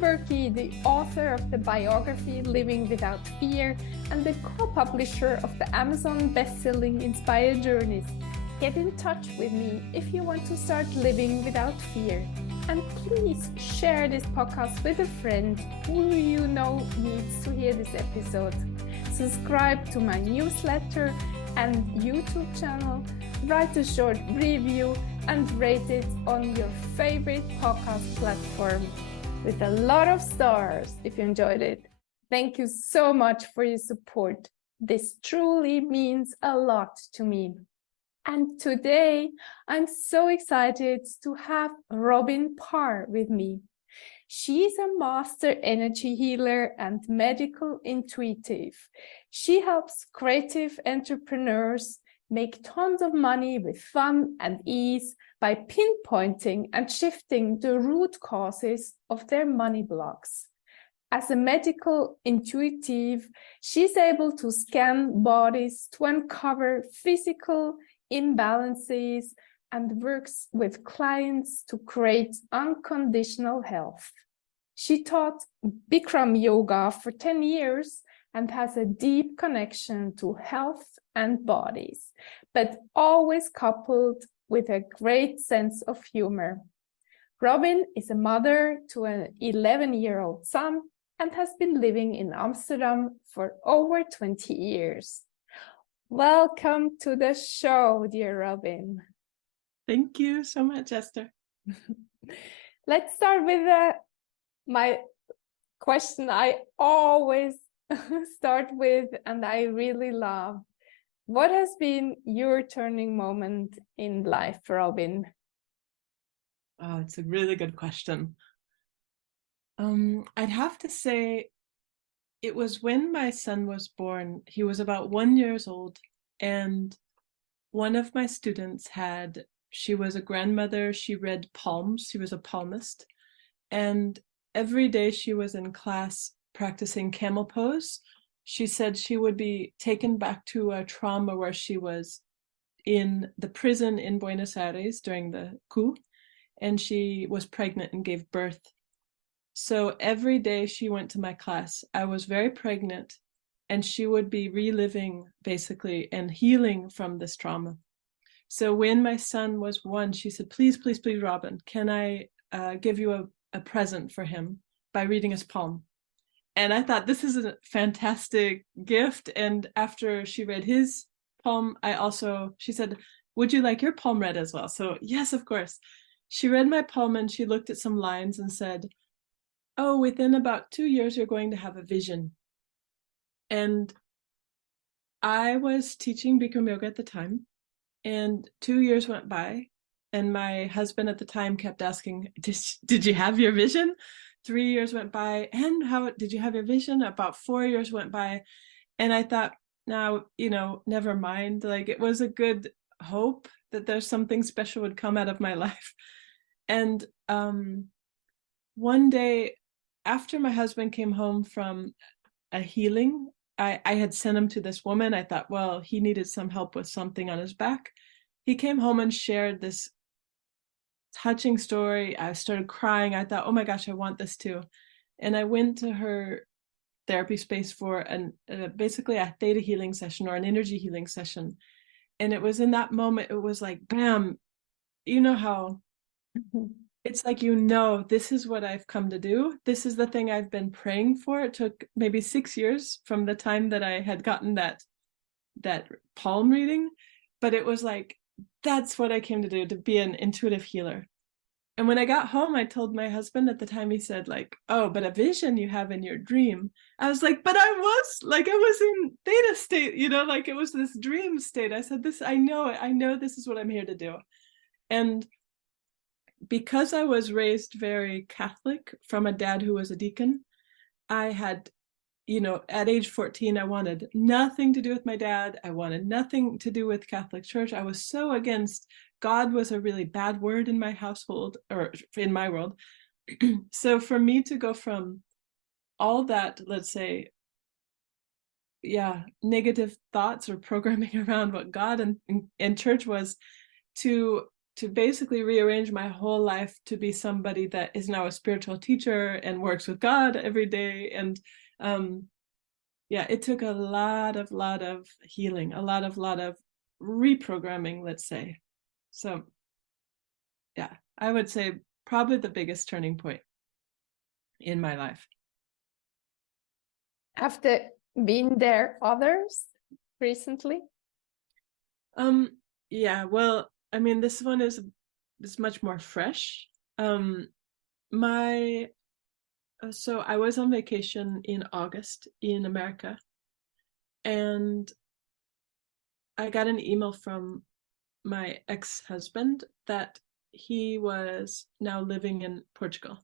Buerki, the author of the biography Living Without Fear and the co-publisher of the Amazon best-selling Inspired Journeys. Get in touch with me if you want to start living without fear. And please share this podcast with a friend who you know needs to hear this episode. Subscribe to my newsletter and YouTube channel, write a short review, and rate it on your favorite podcast platform with a lot of stars if you enjoyed it. Thank you so much for your support. This truly means a lot to me. And today, I'm so excited to have Robin Parr with me. She's a master energy healer and medical intuitive. She helps creative entrepreneurs make tons of money with fun and ease by pinpointing and shifting the root causes of their money blocks. As a medical intuitive, she's able to scan bodies to uncover physical imbalances and works with clients to create unconditional health. She taught Bikram Yoga for 10 years and has a deep connection to health and bodies, but always coupled with a great sense of humor. Robin is a mother to an 11-year-old son and has been living in Amsterdam for over 20 years. Welcome to the show, dear Robin. Thank you so much, Esther. Let's start with my question I always start with, and I really love. What has been your turning moment in life, Robin? Oh, it's a really good question. I'd have to say it was when my son was born. He was about 1 year old, and one of my students she was a grandmother. She read palms. She was a palmist. And every day she was in class practicing camel pose. She said she would be taken back to a trauma where she was in the prison in Buenos Aires during the coup, and she was pregnant and gave birth. So every day she went to my class, I was very pregnant, and she would be reliving basically and healing from this trauma. So when my son was 1, she said, please, please, please, Robin, can I give you a present for him by reading his palm? And I thought, this is a fantastic gift. And after she read his palm, she said, would you like your palm read as well? So yes, of course. She read my palm and she looked at some lines and said, oh, within about 2 years, you're going to have a vision. And I was teaching Bikram Yoga at the time, and 2 years went by, and my husband at the time kept asking, did you have your vision? 3 years went by, and how did you have your vision? About 4 years went by, and I thought, now, never mind. Like, it was a good hope that there's something special would come out of my life. And one day, after my husband came home from a healing, I had sent him to this woman. I thought, well, he needed some help with something on his back. He came home and shared this touching story. I started crying. I thought, oh my gosh, I want this too. And I went to her therapy space for basically a theta healing session or an energy healing session. And it was in that moment, it was like, bam, you know how it's like, this is what I've come to do. This is the thing I've been praying for. It took maybe 6 years from the time that I had gotten that palm reading. But it was like, that's what I came to do, to be an intuitive healer. And when I got home, I told my husband at the time, he said like, oh, but a vision you have in your dream. I was like, but I was in theta state, like it was this dream state. I said, I know this is what I'm here to do. And because I was raised very Catholic from a dad who was a deacon, I had, at age 14, I wanted nothing to do with my dad. I wanted nothing to do with Catholic Church. I was so against. God was a really bad word in my household, or in my world. So for me to go from all that, let's say, negative thoughts or programming around what God and church was, to to basically rearrange my whole life to be somebody that is now a spiritual teacher and works with God every day. And yeah, it took a lot of healing, a lot of reprogramming, let's say. So yeah, I would say probably the biggest turning point in my life. After been there others recently? Yeah, well, I mean, this one is much more fresh. My So I was on vacation in August in America, and I got an email from my ex-husband that he was now living in Portugal.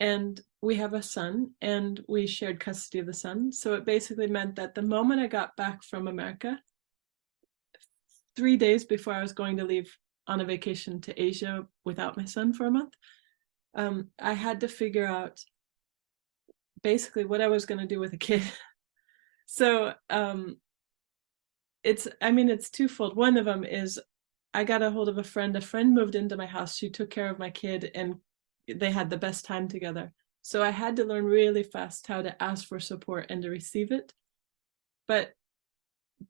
And we have a son, and we shared custody of the son. So it basically meant that the moment I got back from America, 3 days before I was going to leave on a vacation to Asia without my son for a month, I had to figure out basically what I was going to do with a kid. So it's twofold. One of them is I got a hold of a friend. A friend moved into my house. She took care of my kid, and they had the best time together. So I had to learn really fast how to ask for support and to receive it. But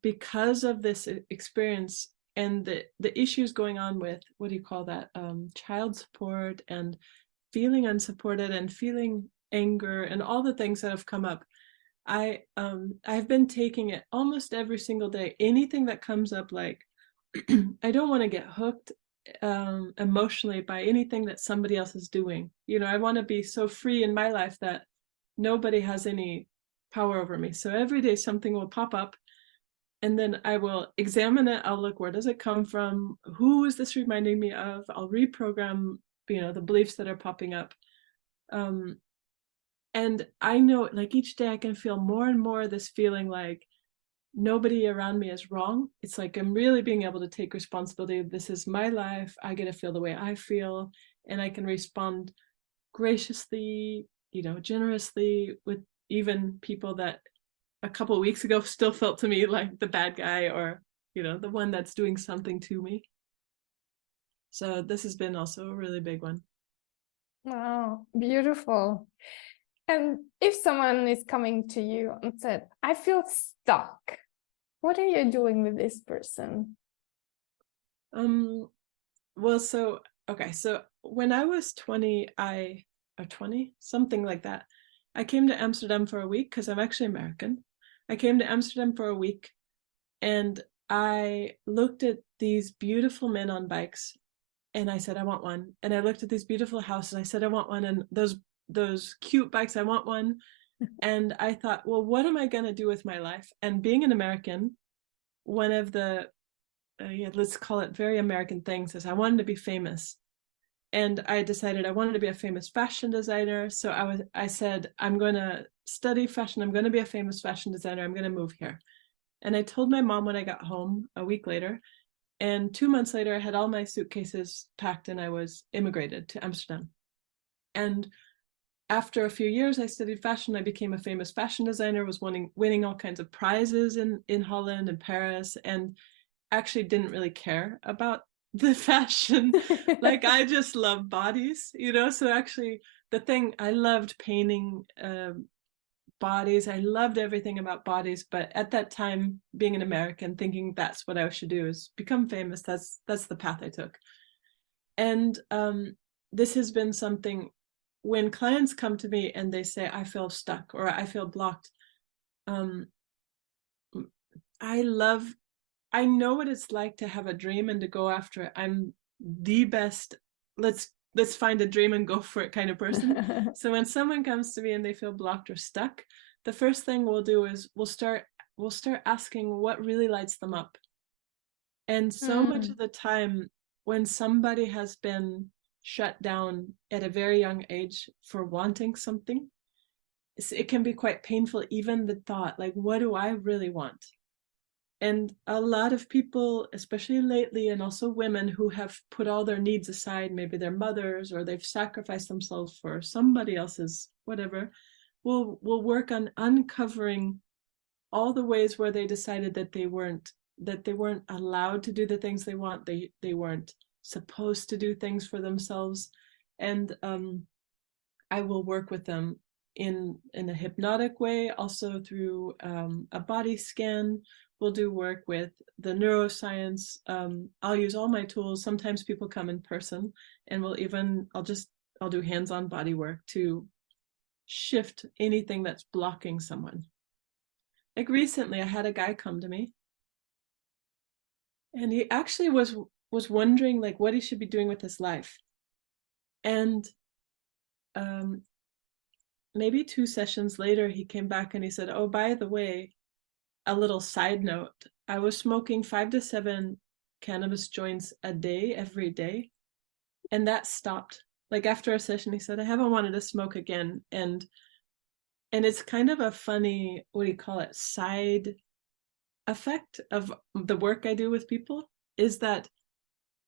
because of this experience and the issues going on with, what do you call that, child support and feeling unsupported and feeling anger and all the things that have come up, I've been taking it almost every single day. Anything that comes up, like I don't want to get hooked emotionally by anything that somebody else is doing. I want to be so free in my life that nobody has any power over me. So every day something will pop up, and then I will examine it. I'll look, where does it come from? Who is this reminding me of? I'll reprogram, the beliefs that are popping up. And I know, like, each day I can feel more and more this feeling like nobody around me is wrong. It's like I'm really being able to take responsibility. This is my life. I get to feel the way I feel, and I can respond graciously, generously, with even people that a couple of weeks ago still felt to me like the bad guy, or the one that's doing something to me. So this has been also a really big one. Wow, beautiful. And if someone is coming to you and said, I feel stuck, what are you doing with this person? Well, so when I was 20, or 20, something like that, I came to Amsterdam for a week because I'm actually American. I came to Amsterdam for a week, and I looked at these beautiful men on bikes, and I said, I want one. And I looked at these beautiful houses. I said, I want one. And those cute bikes, I want one. And I thought, well, what am I going to do with my life? And being an American, one of the, let's call it very American things, is I wanted to be famous. And I decided I wanted to be a famous fashion designer. So I said, I'm going to study fashion. I'm going to be a famous fashion designer. I'm going to move here. And I told my mom when I got home a week later. And 2 months later, I had all my suitcases packed and I was immigrated to Amsterdam. And after a few years, I studied fashion. I became a famous fashion designer, was winning all kinds of prizes in Holland and Paris, and actually didn't really care about the fashion. Like, I just love bodies, so actually I loved painting bodies. I loved everything about bodies. But at that time, being an American, thinking that's what I should do is become famous. That's the path I took. And this has been something, when clients come to me and they say, I feel stuck or I feel blocked, I know what it's like to have a dream and to go after it. I'm the best, let's find a dream and go for it kind of person. So when someone comes to me and they feel blocked or stuck, the first thing we'll do is we'll start asking what really lights them up. And so much of the time, when somebody has been shut down at a very young age for wanting something, it can be quite painful, even the thought, like, what do I really want? And a lot of people, especially lately, and also women who have put all their needs aside, maybe their mothers, or they've sacrificed themselves for somebody else's whatever, will work on uncovering all the ways where they decided that they weren't allowed to do the things they want. They weren't supposed to do things for themselves. And I will work with them in a hypnotic way, also through a body scan. We'll do work with the neuroscience. I'll use all my tools. Sometimes people come in person, and I'll do hands-on body work to shift anything that's blocking someone. Like recently, I had a guy come to me, and he actually was wondering like what he should be doing with his life. And maybe 2 sessions later, he came back and he said, "Oh, by the way, a little side note, I was smoking 5 to 7 cannabis joints a day, every day, and that stopped." Like after a session, he said, "I haven't wanted to smoke again." And it's kind of a funny, what do you call it, side effect of the work I do with people, is that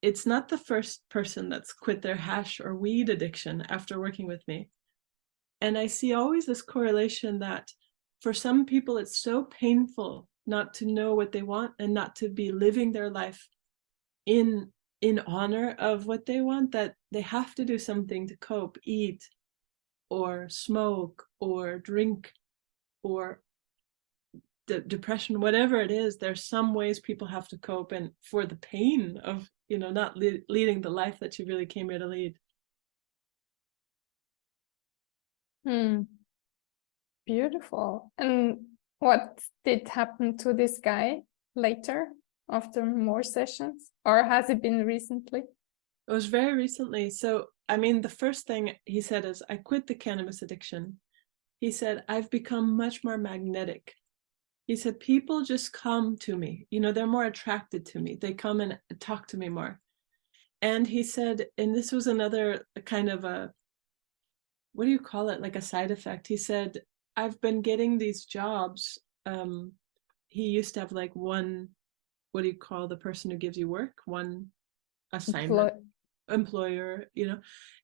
it's not the first person that's quit their hash or weed addiction after working with me. And I see always this correlation that for some people, it's so painful not to know what they want and not to be living their life in honor of what they want, that they have to do something to cope, eat or smoke or drink or depression, whatever it is. There's some ways people have to cope, and for the pain of, not leading the life that you really came here to lead. Beautiful. And what did happen to this guy later, after more sessions? Or has it been recently? It was very recently. So, I mean, the first thing he said is, "I quit the cannabis addiction." He said, "I've become much more magnetic." He said, "People just come to me. They're more attracted to me. They come and talk to me more." And he said, and this was another kind of a, what do you call it? Like a side effect. He said, "I've been getting these jobs." He used to have like one, what do you call the person who gives you work? One assignment. Employer,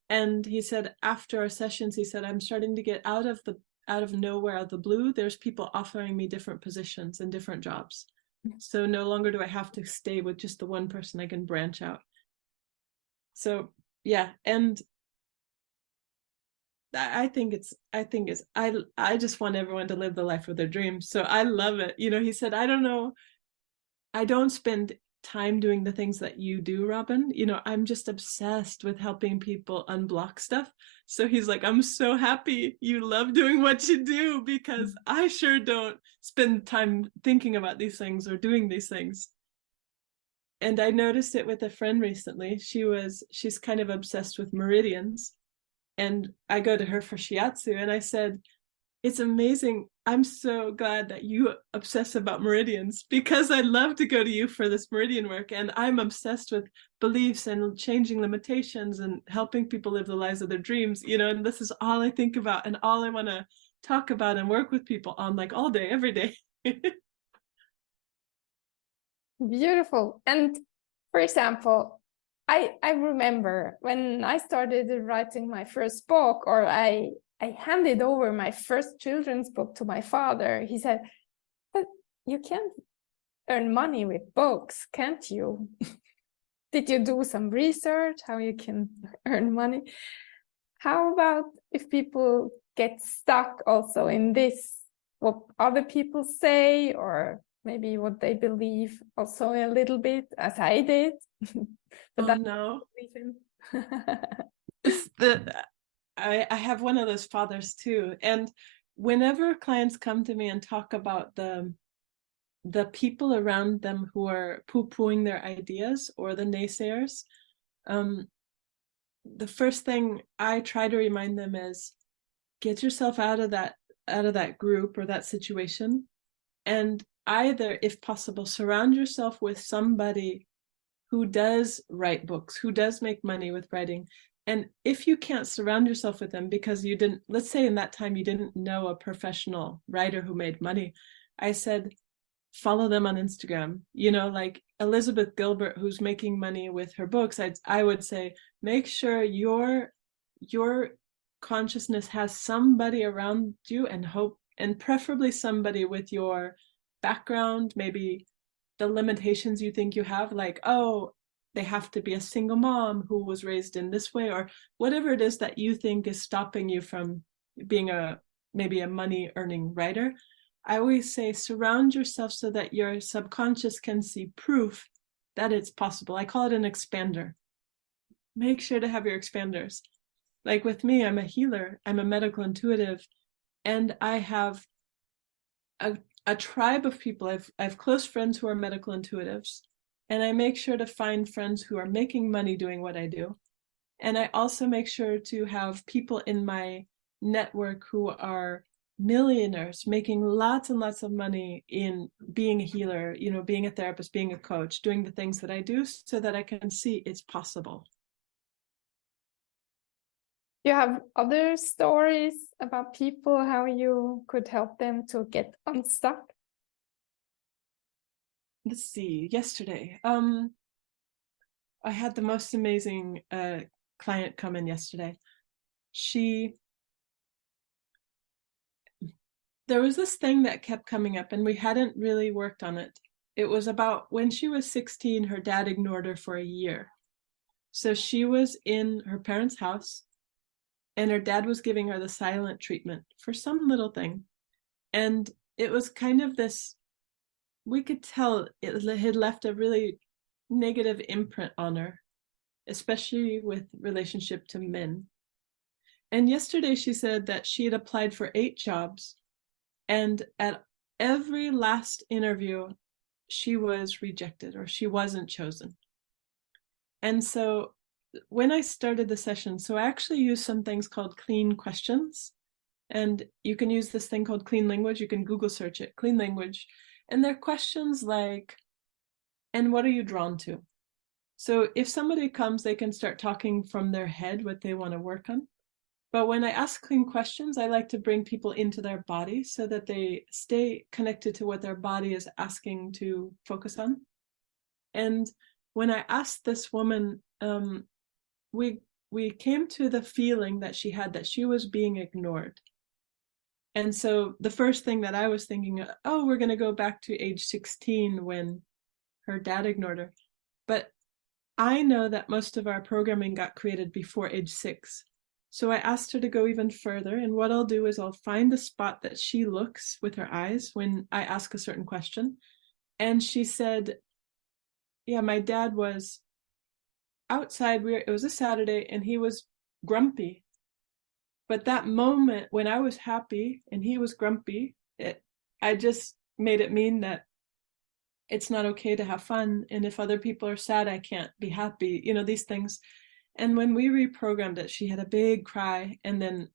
And he said, after our sessions, he said, "I'm starting to get out of nowhere, out of the blue, there's people offering me different positions and different jobs. So no longer do I have to stay with just the one person. I can branch out." So yeah, and I just want everyone to live the life of their dreams. So I love it. He said, "I don't know, I don't spend time doing the things that you do, Robin. I'm just obsessed with helping people unblock stuff." So he's like, "I'm so happy you love doing what you do, because I sure don't spend time thinking about these things or doing these things." And I noticed it with a friend recently. She's kind of obsessed with meridians. And I go to her for shiatsu, and I said, "It's amazing. I'm so glad that you obsess about meridians, because I love to go to you for this meridian work. And I'm obsessed with beliefs and changing limitations and helping people live the lives of their dreams, and this is all I think about and all I want to talk about and work with people on, like all day, every day." Beautiful. And for example, I remember when I started writing my first book, or I handed over my first children's book to my father. He said, "But you can't earn money with books, can't you? Did you do some research how you can earn money?" How about if people get stuck also in this, what other people say, or maybe what they believe also a little bit, as I did? But Oh no. I have one of those fathers too. And whenever clients come to me and talk about the people around them who are poo-pooing their ideas, or the naysayers, the first thing I try to remind them is, get yourself out of that group or that situation, and either, if possible, surround yourself with somebody who does write books, who does make money with writing. And if you can't surround yourself with them because you didn't, let's say in that time you didn't know a professional writer who made money, I said, follow them on Instagram. Like Elizabeth Gilbert, who's making money with her books, I would say, make sure your consciousness has somebody around you, and preferably somebody with your background, maybe the limitations you think you have, like, "Oh, they have to be a single mom who was raised in this way, or whatever it is that you think is stopping you from being maybe a money earning writer. I always say surround yourself so that your subconscious can see proof that it's possible. I call it an expander. Make sure to have your expanders. Like with me, I'm a healer, I'm a medical intuitive, and I have a tribe of people. I have close friends who are medical intuitives, and I make sure to find friends who are making money doing what I do. And I also make sure to have people in my network who are millionaires making lots and lots of money in being a healer, being a therapist, being a coach, doing the things that I do, so that I can see it's possible. You have other stories about people, how you could help them to get unstuck? Let's see. Yesterday, I had the most amazing client come in yesterday. There was this thing that kept coming up, and we hadn't really worked on it. It was about when she was 16, her dad ignored her for a year. So she was in her parents' house, and her dad was giving her the silent treatment for some little thing. And it was kind of this, we could tell it had left a really negative imprint on her, especially with relationship to men. And yesterday she said that she had applied for 8 jobs, and at every last interview, she was rejected or she wasn't chosen. And so when I started the session, so I actually used some things called clean questions. And you can use this thing called clean language. You can Google search it, clean language. And they're questions like, and what are you drawn to? So if somebody comes, they can start talking from their head what they want to work on. But when I ask clean questions, I like to bring people into their body so that they stay connected to what their body is asking to focus on. And when I asked this woman, we came to the feeling that she had that she was being ignored. And so the first thing that I was thinking, oh, we're going to go back to age 16 when her dad ignored her. But I know that most of our programming got created before age 6. So I asked her to go even further. And what I'll do is I'll find the spot that she looks with her eyes when I ask a certain question. And she said, yeah, my dad was outside. It was a Saturday, and he was grumpy. But that moment when I was happy and he was grumpy, I just made it mean that it's not okay to have fun. And if other people are sad, I can't be happy, these things. And when we reprogrammed it, she had a big cry. And then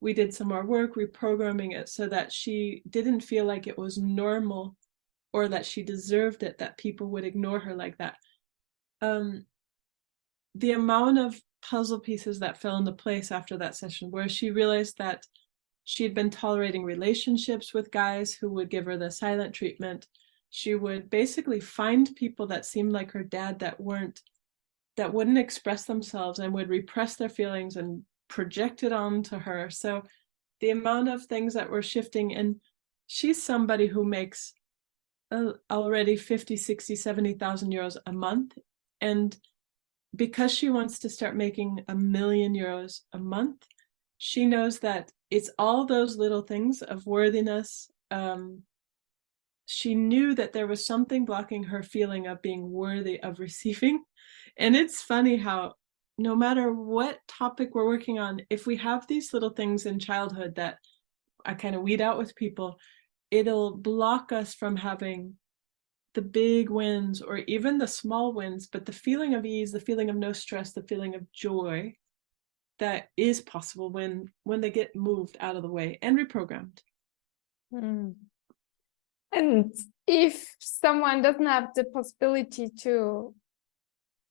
we did some more work reprogramming it so that she didn't feel like it was normal or that she deserved it, that people would ignore her like that. The amount of puzzle pieces that fell into place after that session, where she realized that she'd been tolerating relationships with guys who would give her the silent treatment. She would basically find people that seemed like her dad that wouldn't express themselves and would repress their feelings and project it onto her. So the amount of things that were shifting, and she's somebody who makes already 50, 60, 70,000 euros a month. And because she wants to start making €1 million a month, she knows that it's all those little things of worthiness. She knew that there was something blocking her feeling of being worthy of receiving. And it's funny how no matter what topic we're working on, if we have these little things in childhood that I kind of weed out with people, it'll block us from having the big wins or even the small wins, but the feeling of ease, the feeling of no stress, the feeling of joy that is possible when they get moved out of the way and reprogrammed. And if someone doesn't have the possibility to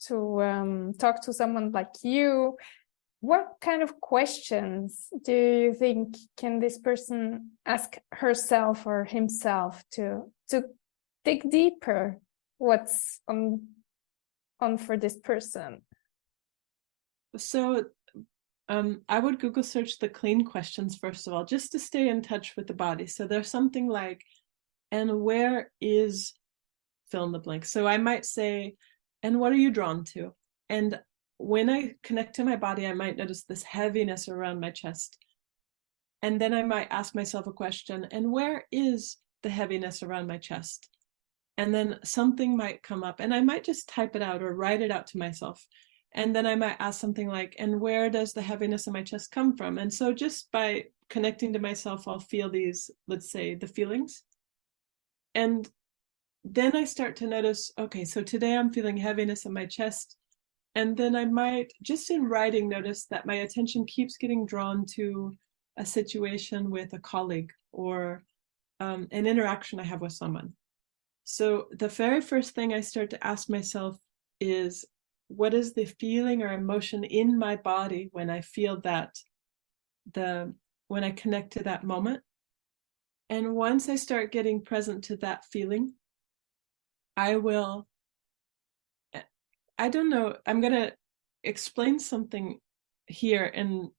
talk to someone like you, what kind of questions do you think can this person ask herself or himself to dig deeper what's on for this person? So I would Google search the clean questions, first of all, just to stay in touch with the body. So there's something like, and where is fill in the blank? So I might say, And what are you drawn to? And when I connect to my body, I might notice this heaviness around my chest. And then I might ask myself a question, and where is the heaviness around my chest? And then something might come up, and I might just type it out or write it out to myself. And then I might ask something like, and where does the heaviness in my chest come from? And so just by connecting to myself, I'll feel these, let's say, the feelings. And then I start to notice, okay, so today I'm feeling heaviness in my chest. And then I might, just in writing, notice that my attention keeps getting drawn to a situation with a colleague or an interaction I have with someone. So the very first thing I start to ask myself is, what is the feeling or emotion in my body when I feel that, when I connect to that moment? And once I start getting present to that feeling, I don't know, I'm going to explain something here, and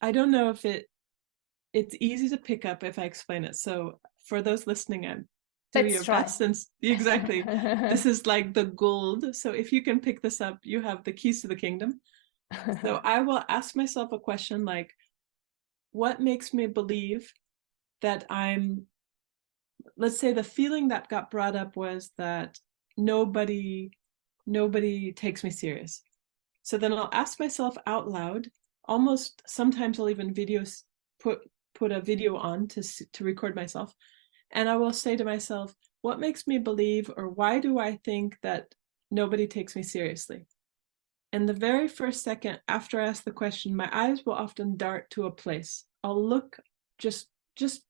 I don't know if it's easy to pick up if I explain it. So for those listening, do Let's your try. best, since exactly this is like the gold. So if you can pick this up, you have the keys to the kingdom. So I will ask myself a question like, what makes me believe that let's say the feeling that got brought up was that nobody takes me serious. So then I'll ask myself out loud, almost sometimes I'll even put a video on to record myself. And I will say to myself, what makes me believe, or why do I think that nobody takes me seriously? And the very first second after I ask the question, my eyes will often dart to a place. I'll look just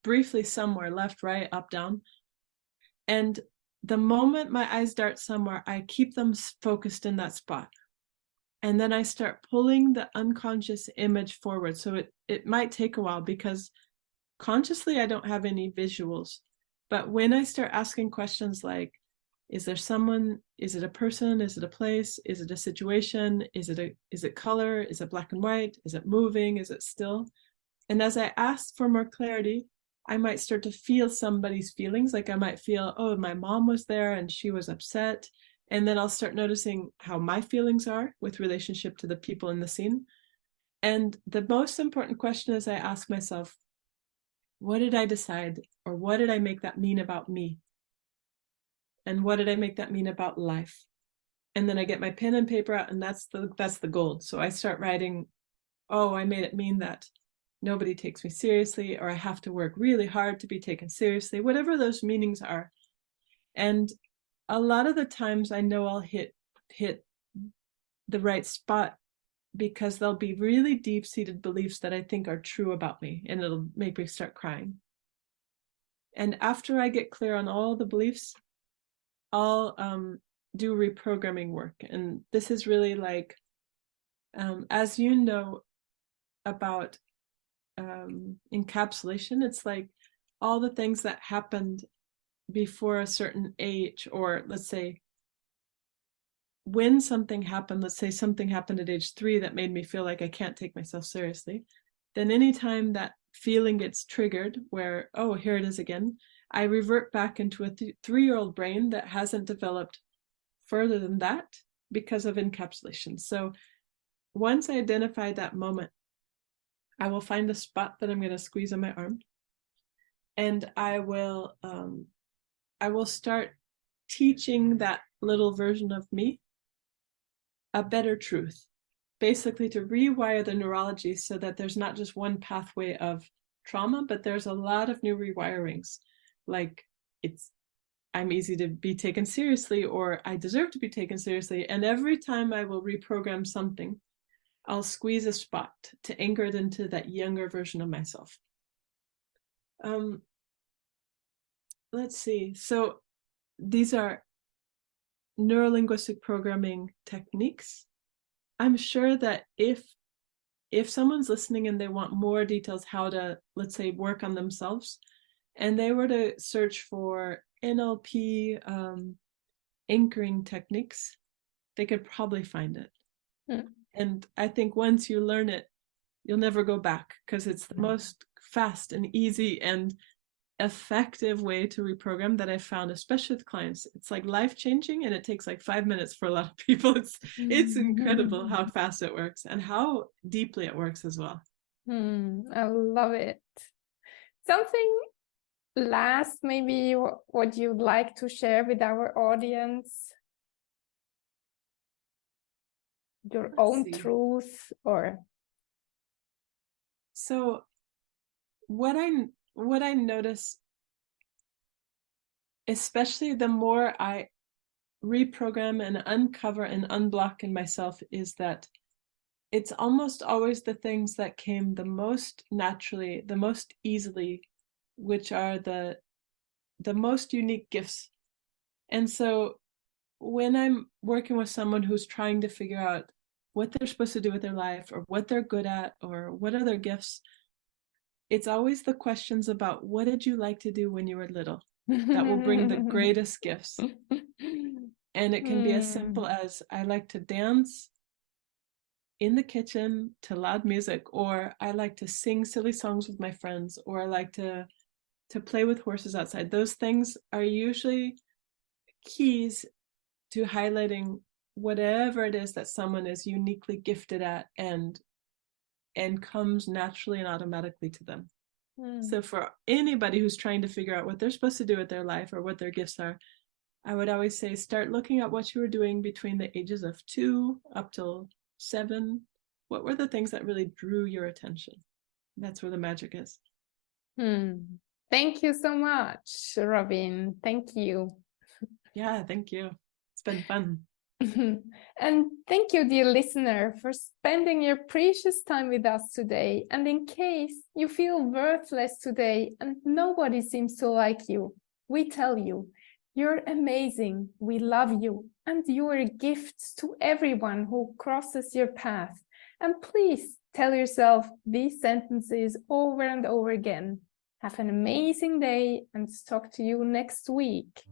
briefly somewhere, left, right, up, down. And the moment my eyes dart somewhere, I keep them focused in that spot. And then I start pulling the unconscious image forward. So it might take a while, because consciously I don't have any visuals. But when I start asking questions like, is there someone, is it a person, is it a place, is it a situation, is it color, is it black and white, is it moving, is it still? And as I ask for more clarity, I might start to feel somebody's feelings. Like I might feel, oh, my mom was there and she was upset. And then I'll start noticing how my feelings are with relationship to the people in the scene. And the most important question is I ask myself, what did I decide, or what did I make that mean about me? And what did I make that mean about life? And then I get my pen and paper out, and that's the gold. So I start writing, oh, I made it mean that nobody takes me seriously, or I have to work really hard to be taken seriously, whatever those meanings are. And a lot of the times I know I'll hit the right spot, because there'll be really deep-seated beliefs that I think are true about me, and it'll make me start crying. And after I get clear on all the beliefs, I'll do reprogramming work. And this is really like, as you know about encapsulation, it's like all the things that happened before a certain age, or let's say when something happened, let's say something happened at age 3 that made me feel like I can't take myself seriously, then anytime that feeling gets triggered, where, oh, here it is again, I revert back into a 3-year-old brain that hasn't developed further than that because of encapsulation. So once I identify that moment, I will find a spot that I'm going to squeeze on my arm, and I will start teaching that little version of me a better truth, basically to rewire the neurology so that there's not just one pathway of trauma, but there's a lot of new rewirings. Like, I'm easy to be taken seriously, or I deserve to be taken seriously. And every time I will reprogram something, I'll squeeze a spot to anchor it into that younger version of myself. Let's see. So these are neurolinguistic programming techniques. I'm sure that if someone's listening and they want more details how to, let's say, work on themselves, and they were to search for NLP anchoring techniques, they could probably find it. And I think once you learn it, you'll never go back, because it's the most fast and easy and effective way to reprogram that I found, especially with clients. It's like life-changing, and it takes like 5 minutes for a lot of people. It's incredible how fast it works and how deeply it works as well. I love it. Something last, maybe what you'd like to share with our audience? Your own truth, or so what I notice, especially the more I reprogram and uncover and unblock in myself, is that it's almost always the things that came the most naturally, the most easily, which are the most unique gifts. And so when I'm working with someone who's trying to figure out what they're supposed to do with their life, or what they're good at, or what are their gifts, it's always the questions about, what did you like to do when you were little, that will bring the greatest gifts. And it can be as simple as, I like to dance in the kitchen to loud music, or I like to sing silly songs with my friends, or I like to play with horses outside. Those things are usually keys to highlighting whatever it is that someone is uniquely gifted at and comes naturally and automatically to them. So for anybody who's trying to figure out what they're supposed to do with their life or what their gifts are, I would always say, start looking at what you were doing between the ages of 2 up till 7. What were the things that really drew your attention? That's where the magic is. Thank you so much, Robin. Thank you. Yeah, thank you. It's been fun. And thank you, dear listener, for spending your precious time with us today. And in case you feel worthless today and nobody seems to like you, we tell you, you're amazing, we love you, and you are a gift to everyone who crosses your path. And please tell yourself these sentences over and over again. Have an amazing day, and talk to you next week.